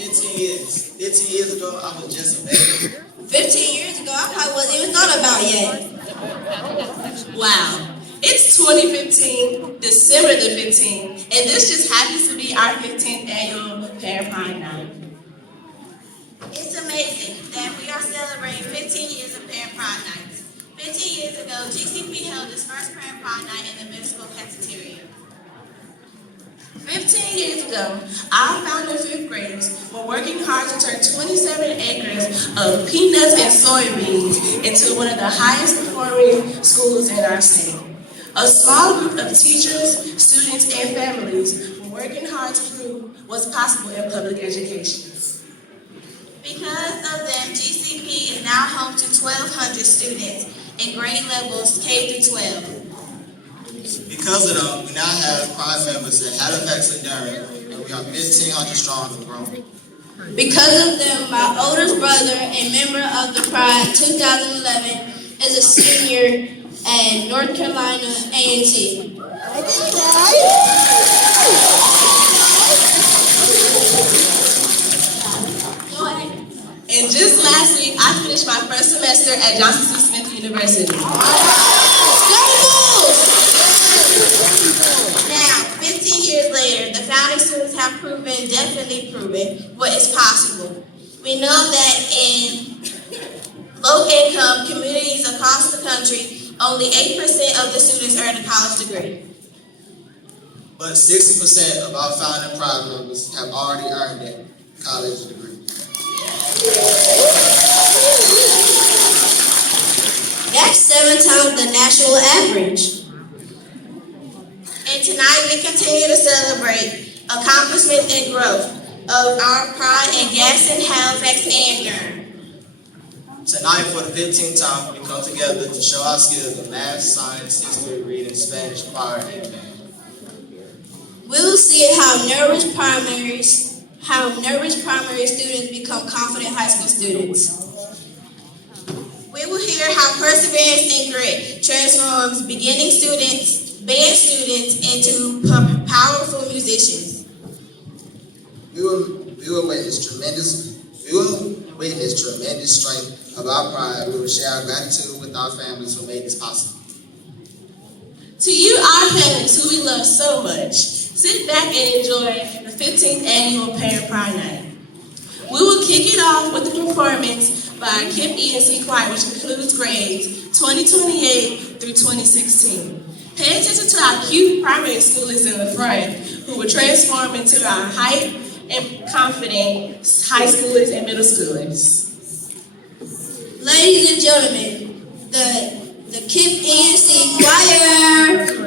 15 years. 15 years ago, I was just a baby. 15 years ago, I probably wasn't even thought about yet. Wow. It's 2015, December the 15th, and this just happens to be our 15th annual Parent Pride Night. It's amazing that we are celebrating 15 years of Parent Pride Nights. 15 years ago, GCP held its first Parent Pride Night in the middle school cafeteria. 15 years ago, our founder fifth graders were working hard to turn 27 acres of peanuts and soybeans into one of the highest performing schools in our state. A small group of teachers, students, and families were working hard to prove what's possible in public education. Because of them, GCP is now home to 1,200 students in grade levels K through 12. Because of them, we now have Pride members in Halifax and Durham, and we are 1,500 strong and growing. Because of them, my oldest brother, a member of the Pride 2011, is a senior at North Carolina A&T. And just last week, I finished my first semester at Johnson C. Smith University. Now, 15 years later, the founding students have definitely proven what is possible. We know that in low-income communities across the country, only 8% of the students earn a college degree. But 60% of our founding Pride members have already earned that college degree. That's 7 times the national average. And tonight we continue to celebrate accomplishments and growth of our Pride in Gaston, Halifax, and Durham. Tonight, for the 15th time, we come together to show our skills in math, science, history, reading, Spanish, choir, and band. We will see how nervous primary students become confident high school students. We will hear how perseverance and grit transforms beginning students, band students, into powerful musicians. We will witness tremendous strength of our pride. We will share our gratitude with our families who made this possible. To you, our families who we love so much, sit back and enjoy the 15th annual Parent Pride Night. We will kick it off with a performance by our Kipp GCP choir, which includes grades 2028 through 2016. Pay attention to our cute primary schoolers in the front who will transform into our hype and confident high schoolers and middle schoolers. Ladies and gentlemen, the Kipp GCP choir.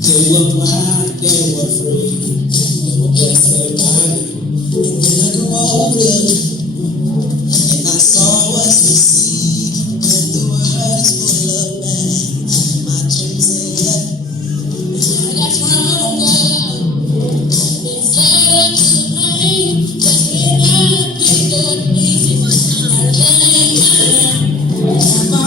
They were blind, they were free, they were blessed their body. And then I grew older, and I saw what's the seed. That the world is full of man, my dreams ain't yet. And I got stronger, instead of the pain. Just when I picked up easy, I learned my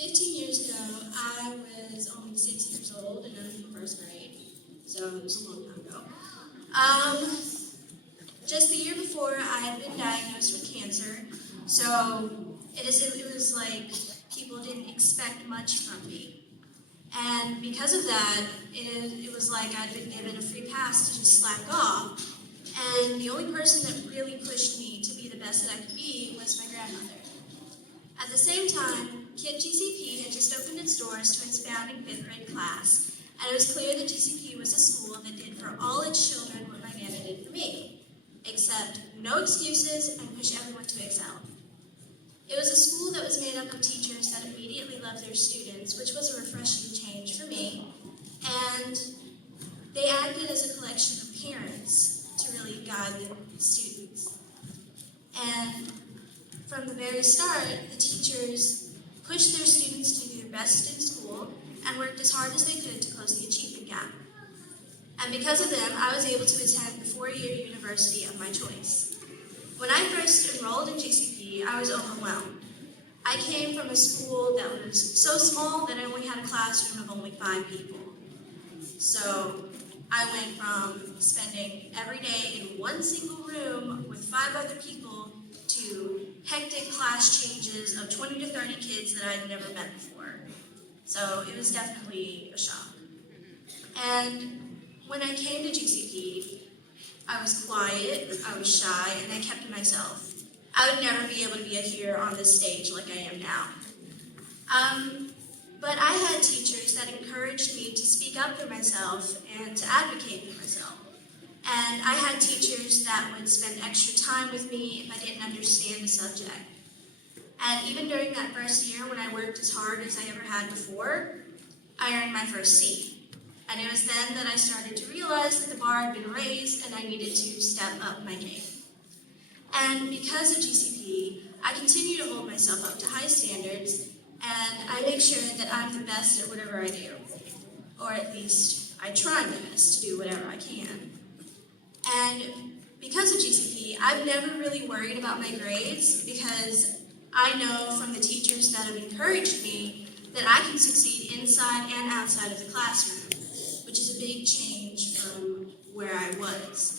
15 years ago, I was only 6 years old and I was in first grade, so it was a long time ago. Just the year before, I had been diagnosed with cancer, so it was like people didn't expect much from me. And because of that, it was like I'd been given a free pass to just slack off. And the only person that really pushed me to be the best that I could be was my grandmother. At the same time, Kipp GCP had just opened its doors to its founding 5th grade class, and it was clear that GCP was a school that did for all its children what my Nana did for me, except no excuses and push everyone to excel. It was a school that was made up of teachers that immediately loved their students, which was a refreshing change for me, and they acted as a collection of parents to really guide the students. And from the very start, the teachers pushed their students to do their best in school and worked as hard as they could to close the achievement gap. And because of them, I was able to attend the 4-year university of my choice. When I first enrolled in GCP, I was overwhelmed. I came from a school that was so small that I only had a classroom of only 5 people. So I went from spending every day in one single room with 5 other people to hectic class changes of 20 to 30 kids that I'd never met before. So it was definitely a shock. And when I came to GCP, I was quiet, I was shy, and I kept to myself. I would never be able to be here on this stage like I am now. But I had teachers that encouraged me to speak up for myself and to advocate for myself. And I had teachers that would spend extra time with me if I didn't understand the subject. And even during that first year when I worked as hard as I ever had before, I earned my first C. And it was then that I started to realize that the bar had been raised and I needed to step up my game. And because of GCP, I continue to hold myself up to high standards, and I make sure that I'm the best at whatever I do. Or at least, I try my best to do whatever I can. And because of GCP, I've never really worried about my grades because I know from the teachers that have encouraged me that I can succeed inside and outside of the classroom, which is a big change from where I was.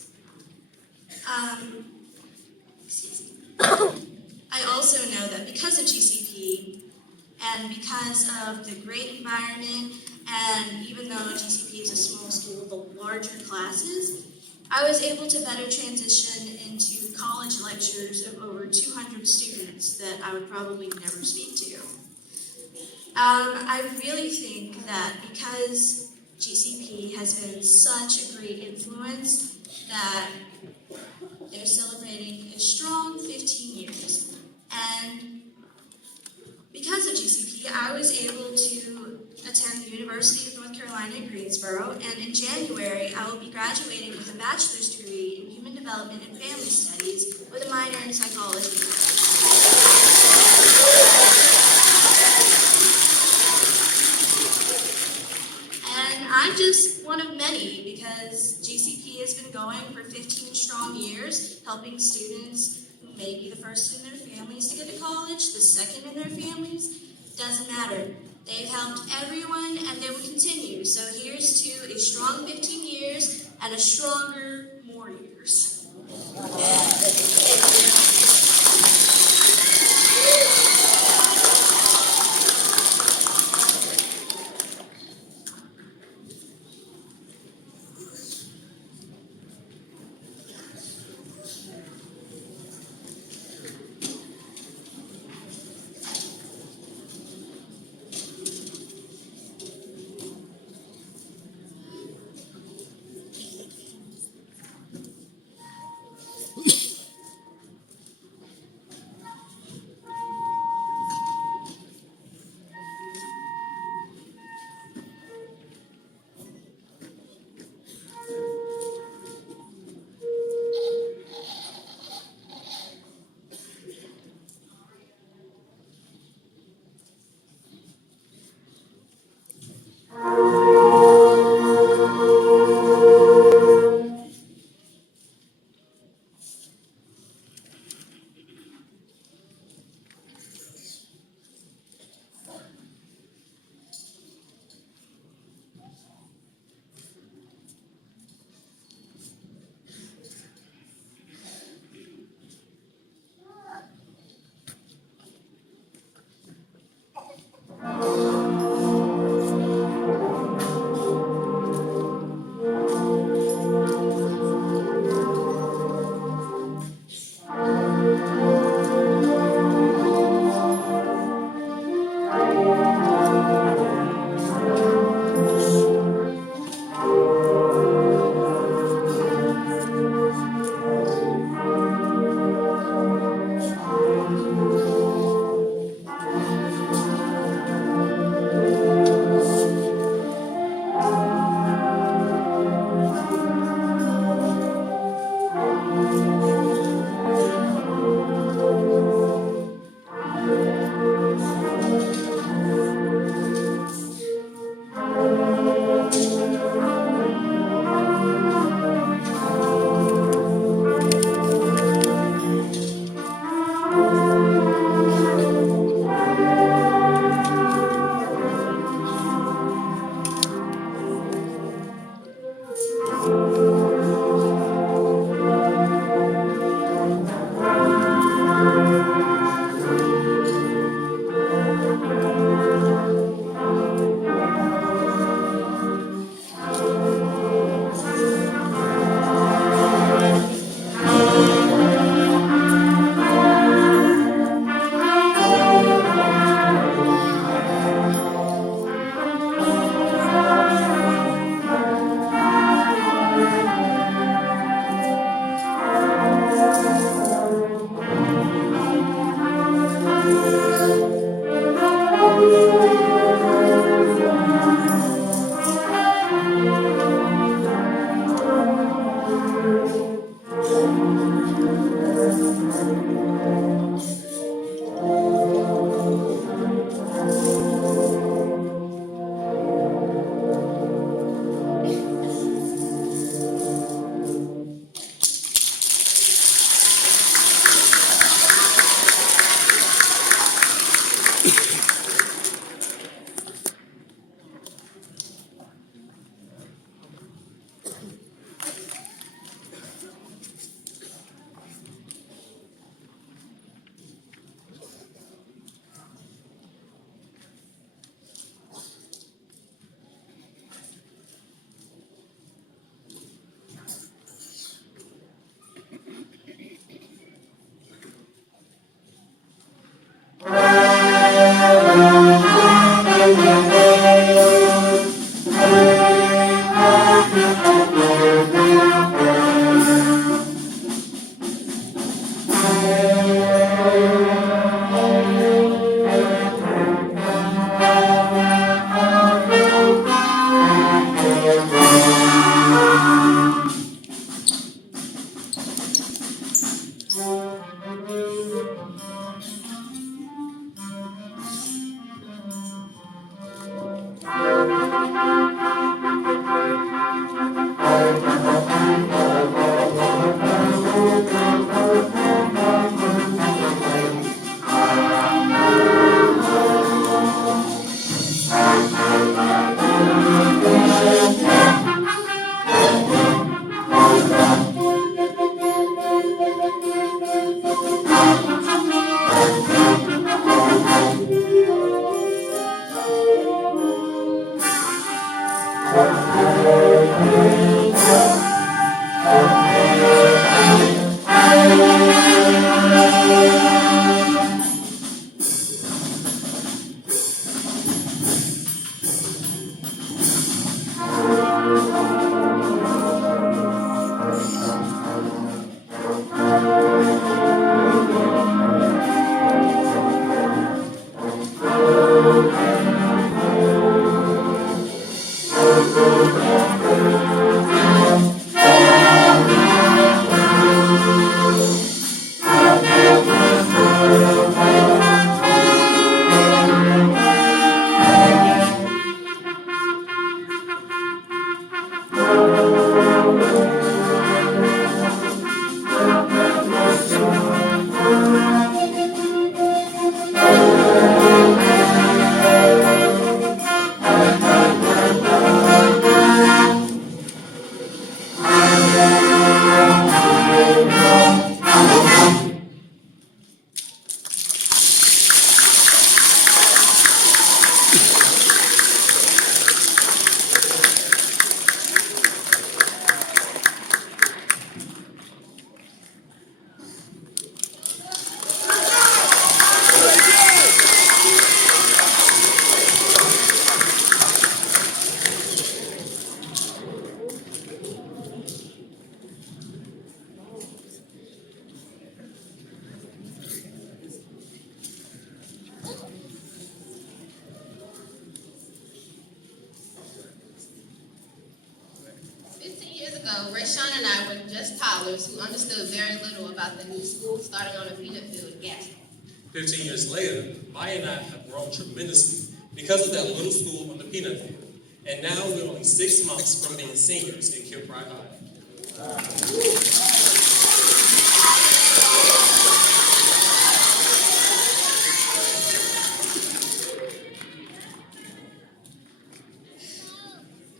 I also know that because of GCP and because of the great environment, and even though GCP is a small school with the larger classes, I was able to better transition into college lectures of over 200 students that I would probably never speak to. I really think that because GCP has been such a great influence that they're celebrating a strong 15 years. And because of GCP, I was able to attend the University of North Carolina in Greensboro, and in January, I will be graduating with a bachelor's degree in Human Development and Family Studies with a minor in psychology. And I'm just one of many because GCP has been going for 15 strong years, helping students who may be the first in their families to get to college, the second in their families, doesn't matter. They've helped everyone and they will continue. So here's to a strong 15 years and a stronger more years. Years ago, Rayshawn and I were just toddlers who understood very little about the new school starting on a peanut field in Gaston. 15 years later, Maya and I have grown tremendously because of that little school on the peanut field. And now we're only 6 months from being seniors in Kipp High.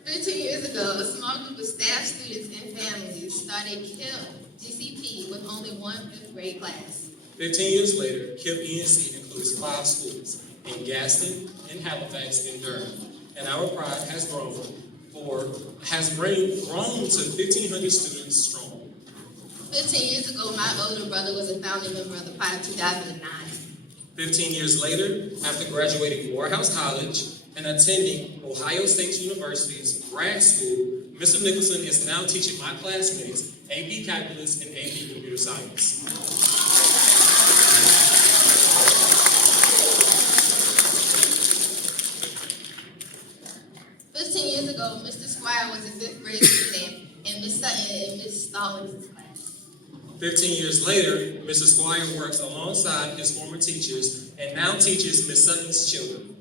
15 years ago, a small group of staff, students, and families started Kipp GCP with only one fifth grade class. 15 years later, Kipp ENC includes 5 schools in Gaston, in Halifax, and Durham. And our pride has grown to 1,500 students strong. 15 years ago, my older brother was a founding member of the Pride of 2009. 15 years later, after graduating Morehouse College and attending Ohio State University's grad school, Mr. Nicholson is now teaching my classmates AP Calculus and AP Computer Science. Years ago, Mr. Squire was a 5th grade student in Miss Sutton and Miss Stallings' class. 15 years later, Mr. Squire works alongside his former teachers and now teaches Miss Sutton's children.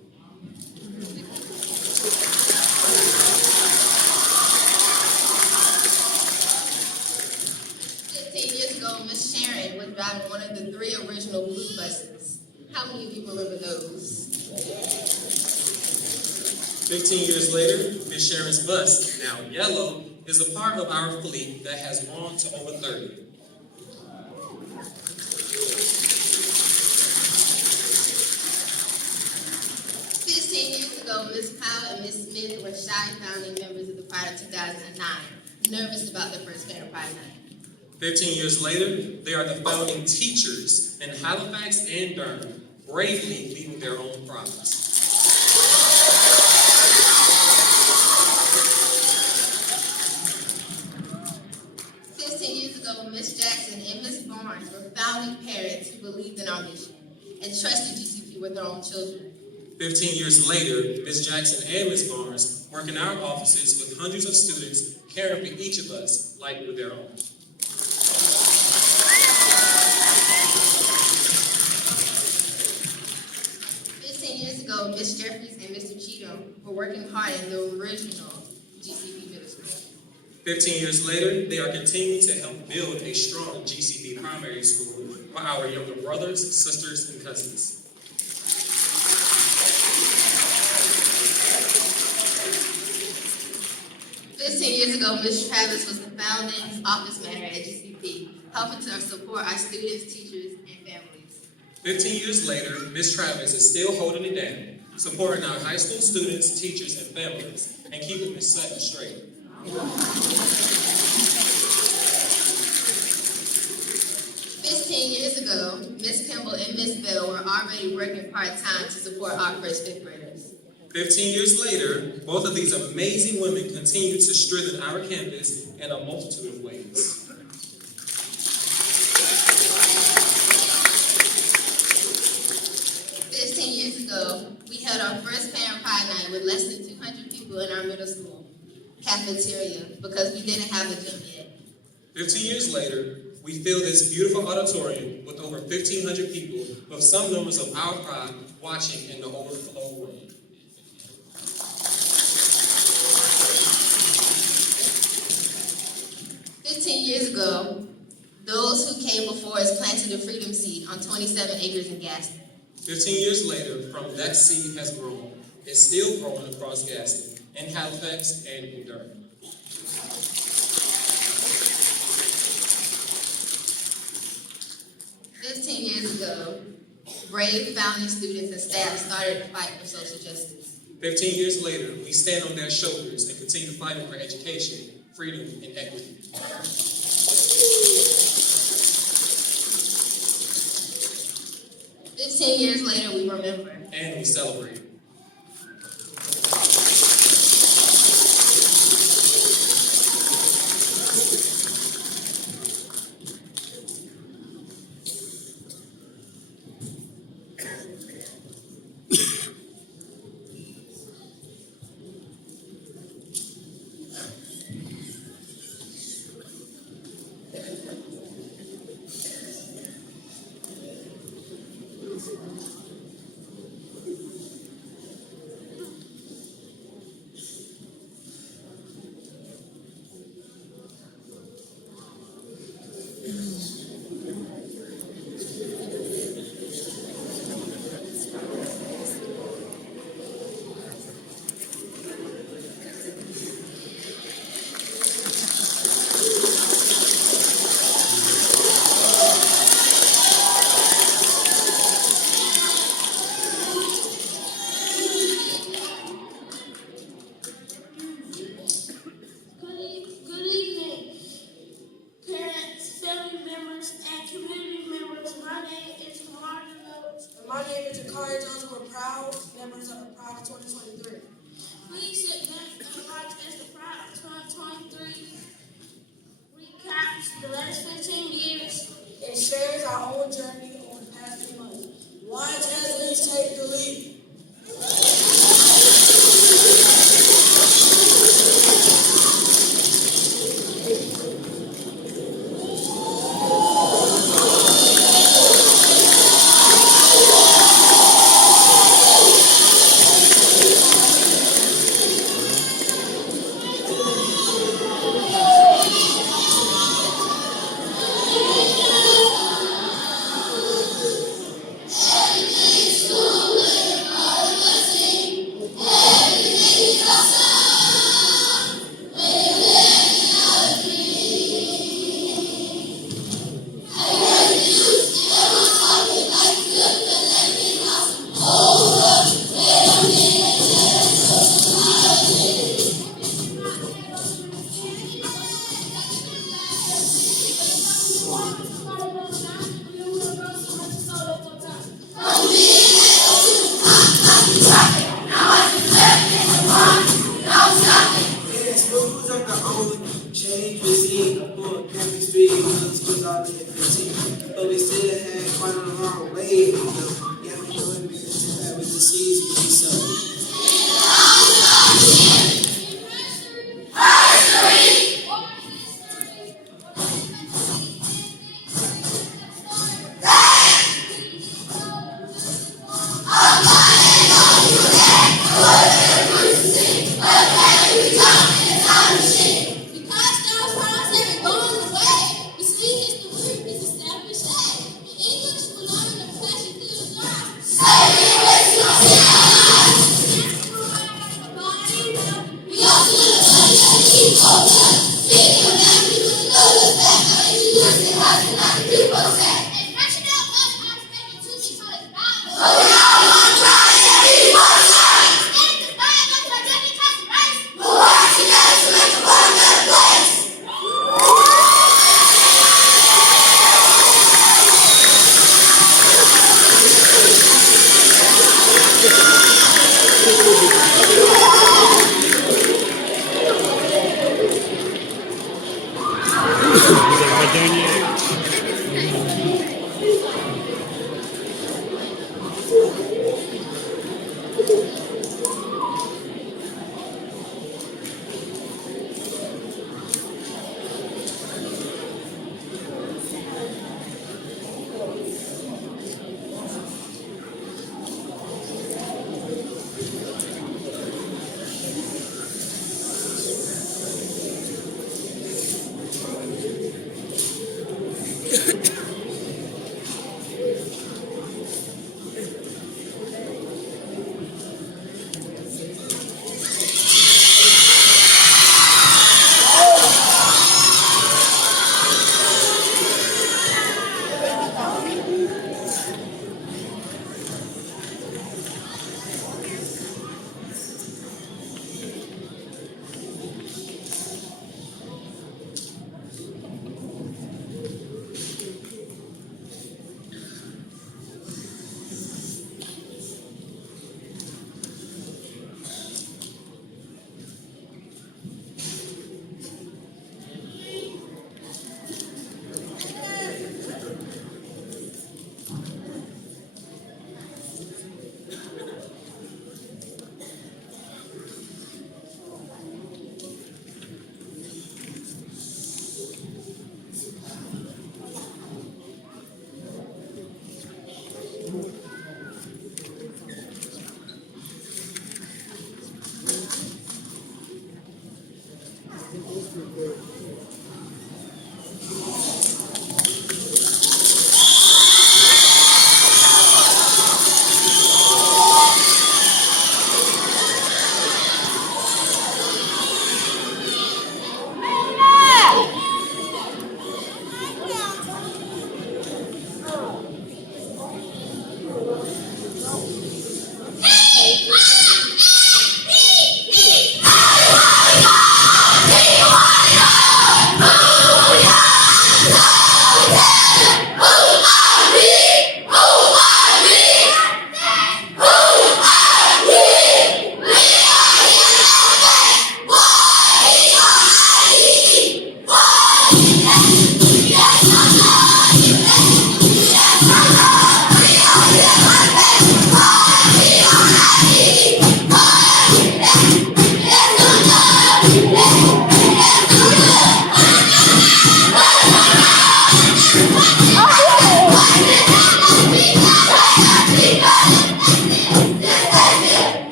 15 years ago, Miss Sharon was driving one of the 3 original blue buses. How many of you remember those? 15 years later, Miss Sharon's bus, now yellow, is a part of our fleet that has grown to over 30. 15 years ago, Miss Powell and Miss Smith were shy founding members of the Pride of 2009, nervous about their first Parent Pride night. 15 years later, they are the founding teachers in Halifax and Durham, bravely leading their own prides. 15 years ago, Miss Jackson and Miss Barnes were founding parents who believed in our mission and trusted GCP with their own children. 15 years later, Ms. Jackson and Ms. Barnes work in our offices with hundreds of students, caring for each of us like we're their own. 15 years ago, Ms. Jeffries and Mr. Cheatham were working hard in the original GCP middle school. 15 years later, they are continuing to help build a strong GCP primary school for our younger brothers, sisters, and cousins. 15 years ago, Ms. Travis was the founding office manager at GCP, helping to support our students, teachers, and families. 15 years later, Ms. Travis is still holding it down, supporting our high school students, teachers, and families, and keeping Ms. Sutton straight. 15 years ago, Ms. Kimball and Ms. Bell were already working part-time to support our first 5th graders. 15 years later, both of these amazing women continue to strengthen our campus in a multitude of ways. Years ago, we held our first parent pride night with less than 200 people in our middle school cafeteria because we didn't have a gym yet. 15 years later, we fill this beautiful auditorium with over 1,500 people, with some members of our pride watching in the overflow room. Years ago, those who came before us planted a freedom seed on 27 acres in Gaston. 15 years later, from that seed has grown. It's still growing across Gaston, in Halifax, and in Durham. Years ago, brave founding students and staff started to fight for social justice. 15 years later, we stand on their shoulders and continue fighting for education, freedom, and equity. 15 years later, we remember. And we celebrate. My name is Jakari Jones. We're proud members of the Pride of 2023. Please sit down and watch as the Pride of 2023 recaps the last 15 years. It shares our own journey over the past few months. Watch as we take the lead. Change we see for camping speed was already at 15. But we still had quite a long way to go. Yeah, we know it because that with the seeds we sow. Thank you.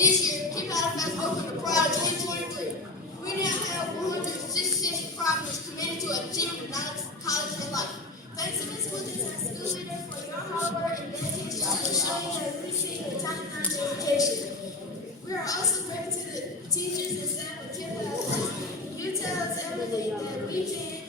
This year, Kipp has opened the Pride 2023. We now have 166 properties committed to achieving the knowledge of college and life. Thanks to Ms. Williams and school leaders for your hard work and dedication to showing that we see the top notch education. We are also grateful to the teachers and staff of Kipp. You tell us everything that we can